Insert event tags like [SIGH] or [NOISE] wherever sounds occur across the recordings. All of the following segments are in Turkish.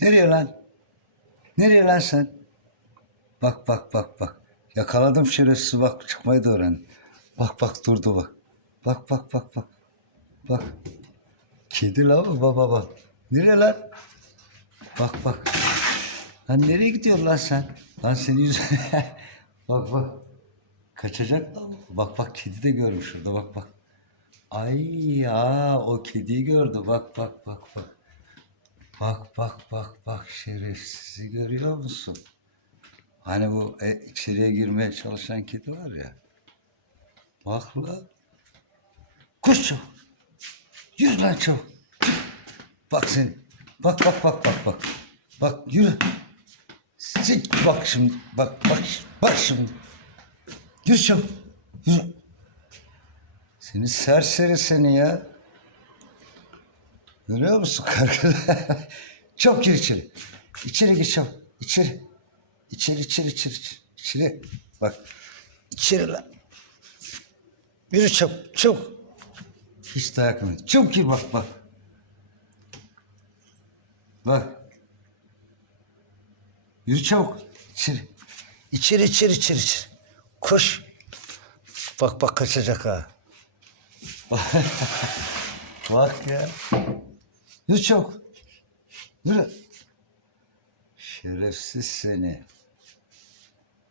Nereye lan? Nereye lan sen? Bak bak bak bak. Yakaladım şerefsiz bak çıkmayı da öğrendi. Bak bak durdu bak. Bak bak bak bak. Bak. Kedi la baba bak. Nereye lan? Bak bak. Lan nereye gidiyorsun lan sen? Lan senin yüzüne. [LAUGHS] bak bak. Kaçacak lan. Bak bak kedi de görmüş şurada bak bak. Ay ya o kediyi gördü. Bak bak bak bak. Bak bak bak bak şerefsizi görüyor musun? Hani bu e, içeriye girmeye çalışan kedi var ya. Bak lan. Koş çabuk. Yürü lan çabuk. Bak seni. Bak bak bak bak bak. Bak yürü. Sik bak şimdi. Bak bak bak şimdi. Yürü çabuk. Yürü. Seni serseri seni ya. Görüyor musun kargıda? [LAUGHS] Çok gir içeri. İçeri gir çabuk. İçeri. İçeri içeri içeri. içeri. İçeri. Bak. İçeri lan. Yürü çabuk. Çabuk. Hiç dayak yemedi. Çabuk gir bak bak. Bak. Yürü çabuk. İçeri. İçeri içeri içeri içeri. Koş. Bak bak kaçacak ha. [LAUGHS] bak ya. Yürü çabuk. Yürü. Şerefsiz seni.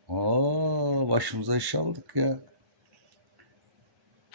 Aa, başımıza iş aldık ya.